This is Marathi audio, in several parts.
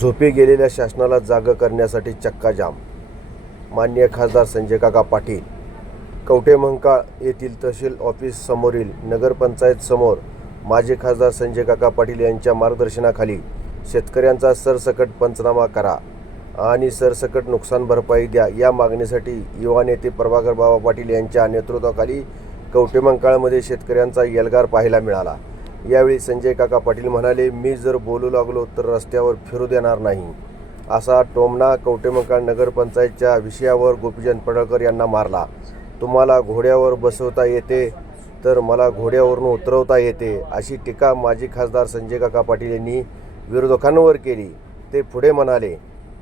झोपी गेलेल्या शासनाला जागं करण्यासाठी चक्काजाम मान्य खासदार संजय काका पाटील कवटेमंकाळ येथील तहसील ऑफिस समोरील नगरपंचायत समोर माजी खासदार संजय काका पाटील यांच्या मार्गदर्शनाखाली शेतकऱ्यांचा सरसकट पंचनामा करा आणि सरसकट नुकसान भरपाई द्या या मागणीसाठी युवा नेते प्रभाकर बाबा पाटील यांच्या नेतृत्वाखाली कवठे मंकाळमध्ये शेतकऱ्यांचा एल्गार पाहायला मिळाला. यावेळी संजय काका पाटील म्हणाले मी जर बोलू लागलो तर रस्त्यावर फिरू देणार नाही. असा टोमणा कवटेमंकाळ नगरपंचायतच्या विषयावर गोपीचंद पडळकर यांना मारला. तुम्हाला घोड्यावर बसवता येते तर मला घोड्यावरून उतरवता येते अशी टीका माजी खासदार संजय काका पाटील यांनी विरोधकांवर केली. ते पुढे म्हणाले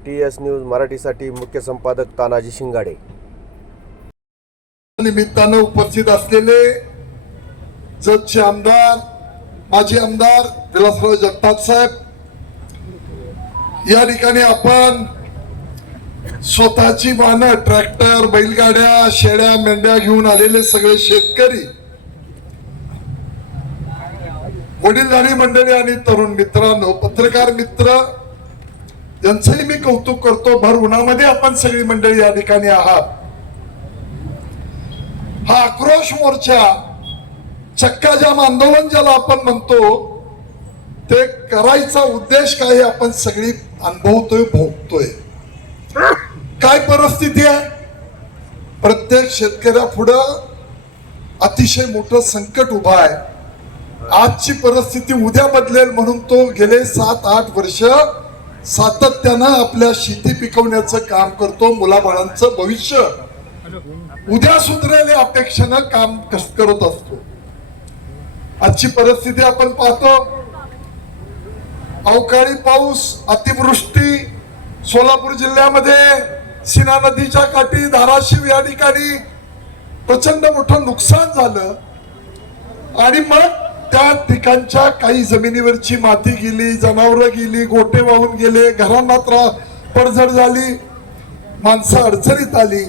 टी एस न्यूज मराठीसाठी मुख्य संपादक तानाजी शिंगाडे. निमित्तानं उपस्थित असलेले जतचे आमदार माजी आमदार विलासराव जगताप साहेब या ठिकाणी आपण स्वतःची वाहनं ट्रॅक्टर बैलगाड्या शेळ्या मेंढ्या घेऊन आलेले सगळे शेतकरी वडीलधारी मंडळी आणि तरुण मित्रांनो पत्रकार मित्र यांचंही मी कौतुक करतो भर उन्हामध्ये आपण सगळी मंडळी या ठिकाणी आहात. हा आक्रोश मोर्चा चक्काजाम आंदोलन ज्याला आपण म्हणतो ते करायचा उद्देश काय आपण सगळी अनुभवतोय भोगतोय. काय परिस्थिती आहे? प्रत्येक शेतकऱ्या पुढं अतिशय मोठं संकट उभा आहे. आजची परिस्थिती उद्या बदलेल म्हणून तो गेले सात आठ वर्ष सातत्यानं आपल्या शेती पिकवण्याचं काम करतो मुलाबाळांचं भविष्य. उद्या सुधरेल अपेक्षेनं काम करत असतो. आजची परिस्थिती आपण पाहतो. अवकाळी पाऊस अतिवृष्टी सोलापूर जिल्ह्यामध्ये सीना नदीच्या काठी धाराशिव या ठिकाणी प्रचंड मोठं नुकसान झालं. आणि मग त्या ठिकाणच्या काही जमिनीवरची माती गेली जनावरं गेली गोटे वाहून गेले घरांना त्रास पडझड झाली माणसं अडचणीत आली.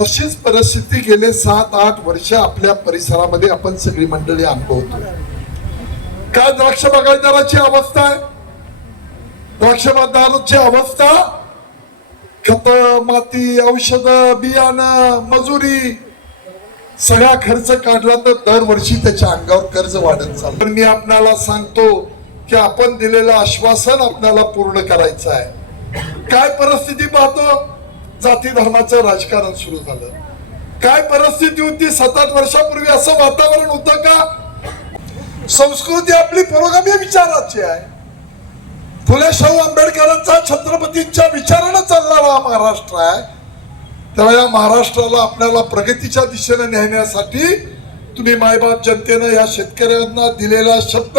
तशीच परिस्थिती गेले सात आठ वर्ष आपल्या परिसरामध्ये आपण सगळी मंडळी अनुभवतो काय द्राक्ष बागायतदाराची अवस्था आहे? द्राक्ष बागायतदाराची अवस्था? खत माती औषध बियाणं मजुरी सगळा खर्च काढला तर दरवर्षी त्याच्या अंगावर कर्ज वाढत चाललं. पण मी आपणाला सांगतो की आपण दिलेलं आश्वासन आपल्याला पूर्ण करायचं आहे. काय परिस्थिती पाहतो? जाती धर्माचं राजकारण सुरू झालं. काय परिस्थिती होती सात आठ वर्षापूर्वी असं वातावरण होतं का? संस्कृती आपली पुरोगामी विचाराची आहे. फुले शाहू आंबेडकरांचा छत्रपतींच्या विचारानं चालणारा हा महाराष्ट्र आहे. तेव्हा या महाराष्ट्राला आपल्याला प्रगतीच्या दिशेने नेण्यासाठी तुम्ही मायबाप जनतेनं या शेतकऱ्यांना दिलेला शब्द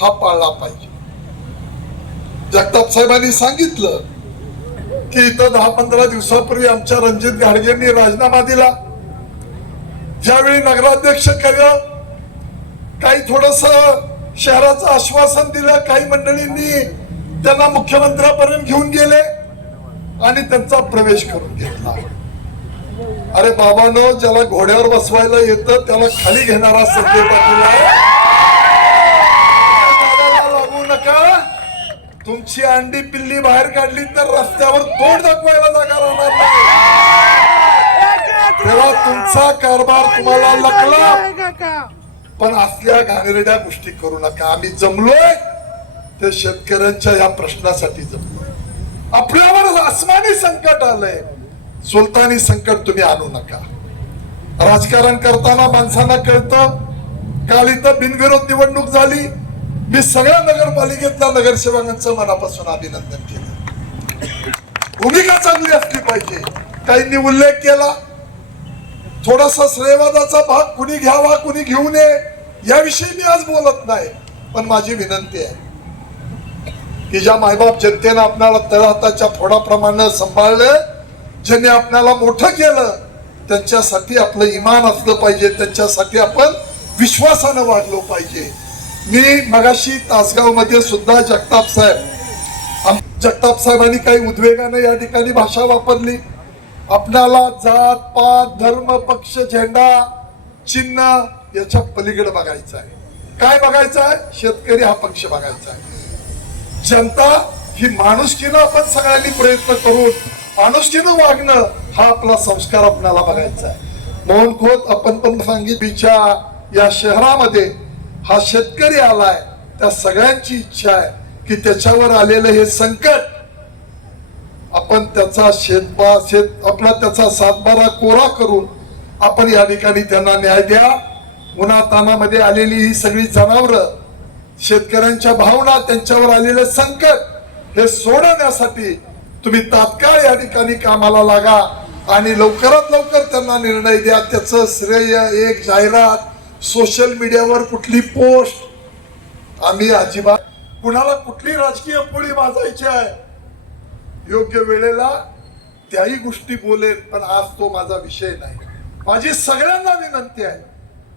हा पाळला पाहिजे. जगताप साहेबांनी सांगितलं की इथं दहा पंधरा दिवसापूर्वी आमच्या रणजित गाडगेंनी राजीनामा दिला. ज्यावेळी नगराध्यक्ष केलं काही थोडस शहराचं आश्वासन दिलं काही मंडळींनी त्यांना मुख्यमंत्र्यापर्यंत घेऊन गेले आणि त्यांचा प्रवेश करून घेतला. अरे बाबानो ज्याला घोड्यावर बसवायला येतं त्याला खाली घेणारा संजय पाटील लागू नका. तुमची अंडी पिल्ली बाहेर काढली तर रस्त्यावर तोंड दाखवायला जागा राहणार नाही. तेव्हा तुमचा कारभार तुम्हाला लकला. पण असल्या घाणेरड्या गोष्टी करू नका. आम्ही जमलोय. ते शेतकऱ्यांच्या या प्रश्नासाठी जमलोय. आपल्यावर आसमानी संकट आलंय. सुलतानी संकट तुम्ही आणू नका. राजकारण करताना माणसांना कळतं. काल इथं बिनविरोध निवडणूक झाली. मी सगळ्या नगरपालिकेतल्या नगरसेवकांचं मनापासून अभिनंदन केलं. भूमिका चांगली असली पाहिजे. काहींनी उल्लेख केला. थोडासा श्रेयवादाचा भाग कुणी घ्यावा कुणी घेऊ नये याविषयी मी आज बोलत नाही पण माझी विनंती आहे की ज्या मायबाप जनतेनं आपल्याला तळहाताच्या फोडाप्रमाणे सांभाळलं ज्यांनी आपल्याला मोठं केलं त्यांच्यासाठी आपलं इमान असलं पाहिजे त्यांच्यासाठी आपण विश्वासानं वाढलो पाहिजे. मी मगाशी तासगावमध्ये सुद्धा जगताप साहेब जगताप साहेबांनी काही उद्वेगाने या ठिकाणी भाषा वापरली. आपणाला जात पात धर्म पक्ष झेंडा चिन्ह याच्या पलीकडे बघायचं आहे. काय बघायचं आहे? शेतकरी हा पक्ष बघायचा आहे. जनता ही माणुसकीनं आपण सगळ्यांनी प्रयत्न करून माणुसकीनं वागणं हा आपला संस्कार आपल्याला बघायचा आहे. मोहन खोत आपण पण सांगितलीच्या या शहरामध्ये हा शेतकरी आलाय त्या सगळ्यांची इच्छा आहे की त्याच्यावर आलेलं हे संकट आपण त्याचा शेतबा शेत आपला त्याचा सातबारा कोरा करून आपण या ठिकाणी त्यांना न्याय द्या. उन्हातानामध्ये आलेली ही सगळी जनावरं शेतकऱ्यांच्या भावना त्यांच्यावर आलेलं संकट हे सोडवण्यासाठी तुम्ही तात्काळ या ठिकाणी कामाला लागा आणि लवकरात लवकर त्यांना निर्णय द्या. त्याचं श्रेय एक जाहिरात सोशल मीडियावर कुठली पोस्ट? आम्ही अजिबात कुणाला कुठली राजकीय पोळी वाजायची आहे? योग्य वेळेला त्याही गोष्टी बोलेल पण आज तो माझा विषय नाही. माझी सगळ्यांना विनंती आहे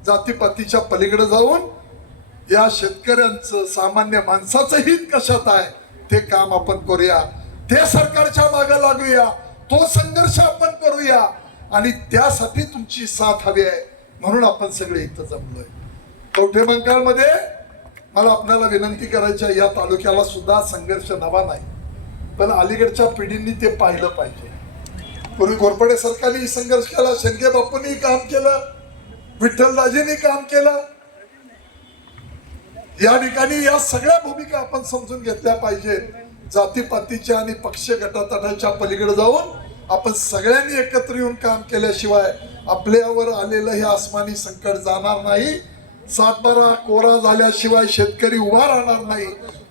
जातीपातीच्या पलीकडे जाऊन या शेतकऱ्यांचं सामान्य माणसाचं हित कशात आहे ते काम आपण करूया. ते सरकारच्या मागे लागूया. तो संघर्ष आपण करूया. आणि त्यासाठी तुमची साथ हवी आहे. म्हणून आपण सगळे इथं जमलोय. कवठे मध्ये मला आपल्याला विनंती करायची या तालुक्याला सुद्धा संघर्ष नवा नाही. पण अलीकडच्या पिढींनी ते पाहिलं पाहिजे. पूर्वी घोरपडे सरकारने संघर्ष केला शंके बापूंनी काम केलं विठ्ठलराजेंनी काम केलं. या ठिकाणी या सगळ्या भूमिका आपण समजून घेतल्या पाहिजेत. जातीपातीच्या आणि पक्ष गटातटाच्या पलीकडे जाऊन आपण सगळ्यांनी एकत्र येऊन काम केल्याशिवाय आपल्यावर आलेलं हे आसमानी संकट जाणार नाही. सातबारा कोरा झाल्याशिवाय शेतकरी उभा राहणार नाही.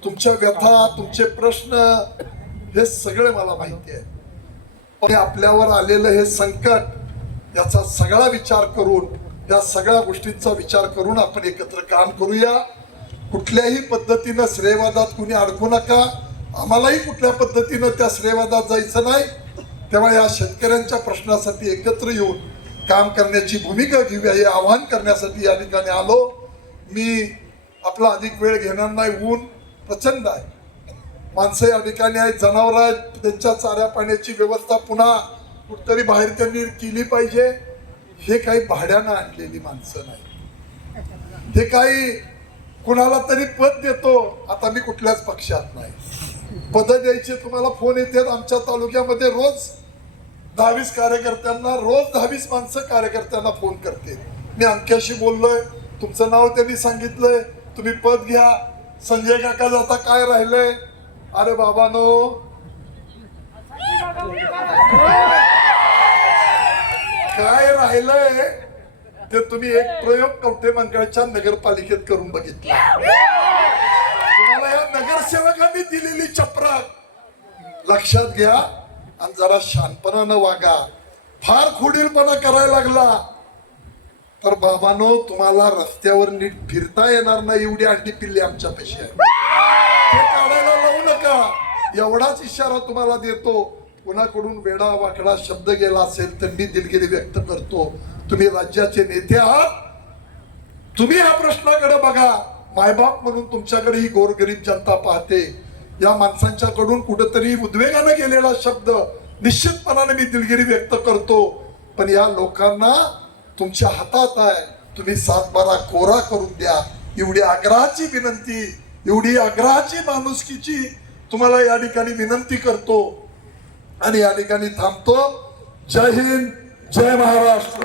तुमच्या व्यथा तुमचे प्रश्न हे सगळे मला माहिती आहे. पण आपल्यावर आलेलं हे संकट याचा सगळा विचार करून या सगळ्या गोष्टींचा विचार करून आपण एकत्र काम करूया. कुठल्याही पद्धतीनं श्रेयवादात कुणी अडकू नका. आम्हालाही कुठल्या पद्धतीनं त्या श्रेयवादात जायचं नाही. तेव्हा या शेतकऱ्यांच्या प्रश्नासाठी एकत्र येऊन काम करण्याची भूमिका घेऊया हे आवाहन करण्यासाठी या ठिकाणी आलो. मी आपला अधिक वेळ घेणार नाही ऊन प्रचंड आहे. माणसं या ठिकाणी आहेत जनावर आहेत त्यांच्या चाऱ्या पाण्याची व्यवस्था पुन्हा कुठतरी बाहेर त्यांनी केली पाहिजे. हे काही भाड्यानं आणलेली माणसं नाही. हे काही कुणाला तरी पद देतो आता मी कुठल्याच पक्षात नाही. पद द्यायचे तुम्हाला फोन येतात आमच्या तालुक्यामध्ये रोज. दहावीस कार्यकर्त्यांना रोज दहावीस माणसं कार्यकर्त्यांना फोन करते मी अंक्याशी बोललोय तुमचं नाव त्यांनी सांगितलंय तुम्ही पद घ्या. संजय काका जाता काय राहिलंय? अरे बाबानो. काय राहिलंय? ते तुम्ही एक प्रयोग कवठे मंगळच्या नगरपालिकेत करून बघितला. तुम्हाला या नगरसेवकांनी दिलेली चपराक. लक्षात घ्या आणि जरा शानपणानं वागा. फार खुडीलपणा करायला लागला. तर बाबानो तुम्हाला रस्त्यावर नीट फिरता येणार नाही एवढी अंडी पिल्ली आमच्या पेशी आहे काढायला लावू नका. एवढाच इशारा तुम्हाला देतो. कुणाकडून वेडा वाकडा शब्द गेला असेल तर मी दिलगिरी व्यक्त करतो. तुम्ही राज्याचे नेते आहात. तुम्ही ह्या प्रश्नाकडे बघा. मायबाप म्हणून तुमच्याकडे ही गोरगरीब जनता पाहते. या माणसांच्याकडून कुठेतरी उद्वेगाने गेलेला शब्द निश्चितपणाने मी दिलगिरी व्यक्त करतो. पण या लोकांना तुमच्या हातात आहे. तुम्ही सातबारा कोरा करून द्या. एवढी आग्रहाची विनंती एवढी आग्रहाची माणुसकीची तुम्हाला या ठिकाणी विनंती करतो. आणि या ठिकाणी थांबतो. जय हिंद जय महाराष्ट्र.